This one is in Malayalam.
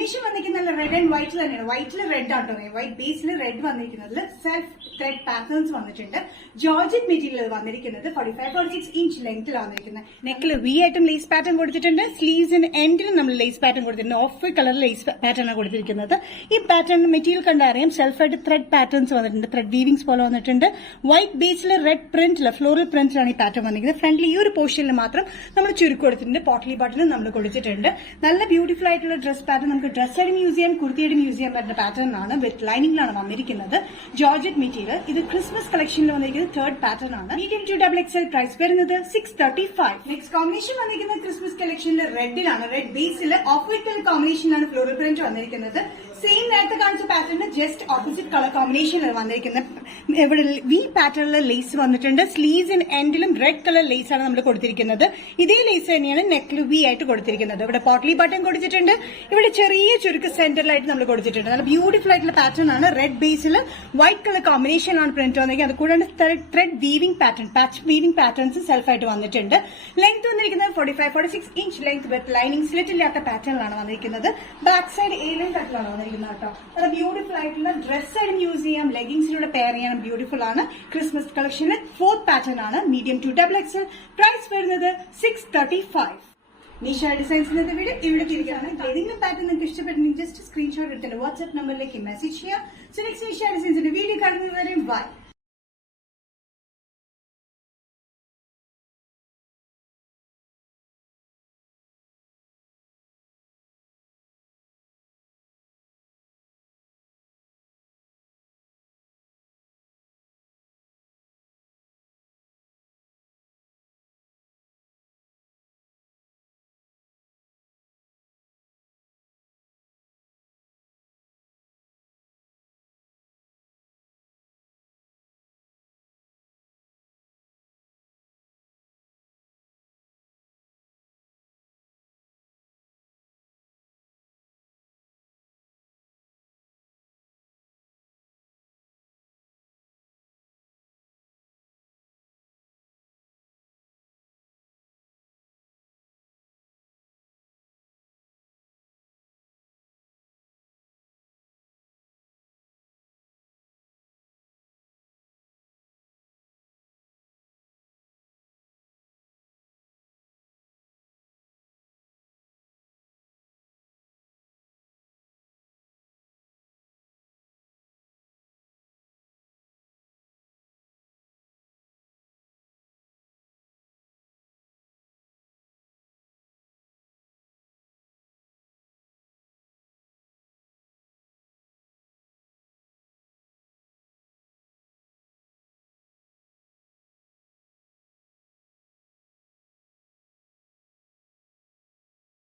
കോമ്പിനേഷൻ വന്നിരിക്കുന്നത് റെഡ് ആൻഡ് വൈറ്റിൽ തന്നെയാണ്. വൈറ്റിൽ റെഡ് ആട്ടോ, വൈറ്റ് ബേസിൽ റെഡ് വന്നിരിക്കുന്നതിൽ സെൽഫ് ത്രെഡ് പാറ്റേൺസ് വന്നിട്ടുണ്ട്. ജോർജറ്റ് മെറ്റീരിയൽ വന്നിരിക്കുന്നത് 45-46 ഇഞ്ച് ലെങ്ത്തിൽ വന്നിരിക്കുന്നത്. നെക്കിൽ വി ആയിട്ടും ലേസ് പാറ്റേൺ കൊടുത്തിട്ടുണ്ട്. സ്ലീവ്സിന് എൻഡിലും നമ്മൾ ലേസ് പാറ്റേൺ കൊടുത്തിട്ടുണ്ട്. ഓഫ് കളർ ലേസ് പാറ്റേൺ ആണ് കൊടുത്തിരിക്കുന്നത്. ഈ പാറ്റേൺ മെറ്റീരിയൽ കണ്ടറിയാം സെൽഫായിട്ട് ത്രെഡ് പാറ്റേൺസ് വന്നിട്ടുണ്ട്. ത്രെഡ് വീവിംഗ്സ് പോലെ വന്നിട്ടുണ്ട്. വൈറ്റ് ബേസിൽ റെഡ് പ്രിന്റിൽ ഫ്ലോറൽ പ്രിന്റിലാണ് ഈ പാറ്റേൺ വന്നിരിക്കുന്നത്. ഫ്രണ്ടിൽ ഈ ഒരു പോർഷനിൽ മാത്രം നമ്മൾ ചുരുക്കി കൊടുത്തിട്ടുണ്ട്. പോട്ട്ലി ബട്ടൺ നമ്മൾ കൊടുത്തിട്ടുണ്ട്. നല്ല ബ്യൂട്ടിഫുൾ ആയിട്ടുള്ള ഡ്രസ് പാറ്റേൺ നമുക്ക് ഡ്രസ്സായിട്ടും യൂസ് ചെയ്യാം, കുർത്തിയായിട്ടും യൂസ് ചെയ്യാൻ പറ്റുന്ന പാറ്റേൺ ആണ്. വിത്ത് ലൈനിങ്ങിലാണ് വന്നിരിക്കുന്നത്. Georgette material. ഇത് ക്രിസ്മസ് കളക്ഷനിൽ വന്നിരിക്കുന്നത് തേർഡ് പാറ്റേൺ ആണ്. Medium to double XL. Price വരുന്നത് 635. നെക്സ്റ്റ് കോമ്പിനേഷൻ വന്നിരിക്കുന്നത് ക്രിസ്മസ് കളക്ഷനിൽ റെഡിലാണ്. റെഡ് ബേസിൽ ഓഫ് വൈറ്റ് കളർ കോമ്പിനേഷനിലാണ് ഫ്ലോറൽ പ്രിന്റ് വന്നിരിക്കുന്നത്. സെയിം നേരത്തെ കാണിച്ച പാറ്റേണിന് ജസ്റ്റ് ഓപ്പോസിറ്റ് കളർ കോമ്പിനേഷനിലാണ് വന്നിരിക്കുന്നത്. ഇവിടെ വി പാറ്റേണിലെ ലേസ് വന്നിട്ടുണ്ട്. സ്ലീവ്സിന് എൻഡിലും റെഡ് കളർ ലേസ് ആണ് നമ്മൾ കൊടുത്തിരിക്കുന്നത്. ഇതേ ലേസ് തന്നെയാണ് നെക്കിൽ വി ആയിട്ട് കൊടുത്തിരിക്കുന്നത്. ഇവിടെ പോട്ട്ലി ബട്ടൺ കൊടുത്തിട്ടുണ്ട്. ഇവിടെ ചെറിയ ചുരുക്ക് സെന്ററിലായിട്ട് നമ്മൾ കൊടുത്തിട്ടുണ്ട്. നല്ല ബ്യൂട്ടിഫുൾ ആയിട്ടുള്ള പാറ്റേൺ ആണ്. റെഡ് ബേസിൽ വൈറ്റ് കളർ കോമ്പിനേഷനിലാണ് പ്രിന്റ് വന്നിരിക്കുന്നത്. അതുകൂടാണ്ട് thread weaving pattern, patch weaving patterns സെൽഫായിട്ട് വന്നിട്ടുണ്ട്. ലെങ്ത് വന്നിരിക്കുന്നത് 45-46 inch length with lining slit ഇല്ലാത്ത പാറ്റേണിലാണ് വന്നിരിക്കുന്നത്. ബാക്ക് സൈഡ് ഏലിയൻ കട്ടിലാണ് വന്നിരിക്കുന്നത് കേട്ടോ. നല്ല ബ്യൂട്ടിഫുൾ ആയിട്ടുള്ള ഡ്രസ്സായിട്ടും യൂസ് ചെയ്യാം, ലെഗിങ്സിലൂടെ പെയർ ചെയ്യാൻ ബ്യൂട്ടിഫുൾ ആണ്. ക്രിസ്മസ് കളക്ഷനിൽ ഫോർത്ത് പാറ്റേൺ ആണ്. Medium to double XL. Price വരുന്നത് 635. നിഷ ഡിസൈൻസിന്റെ വീഡിയോ ഇവിടെ തിരികെയാണ്. ഏതെങ്കിലും പാറ്റേൺ നിങ്ങൾക്ക് ഇഷ്ടപ്പെട്ടെങ്കിൽ ജസ്റ്റ് സ്ക്രീൻഷോട്ട് എടുത്തിട്ട് വാട്സ്ആപ്പ് നമ്പറിലേക്ക് മെസ്സേജ് ചെയ്യാം. സോ നെക്സ്റ്റ് നിഷ ഡിസൈൻസിന്റെ വീഡിയോ കാണുന്നതുവരെ ബൈ.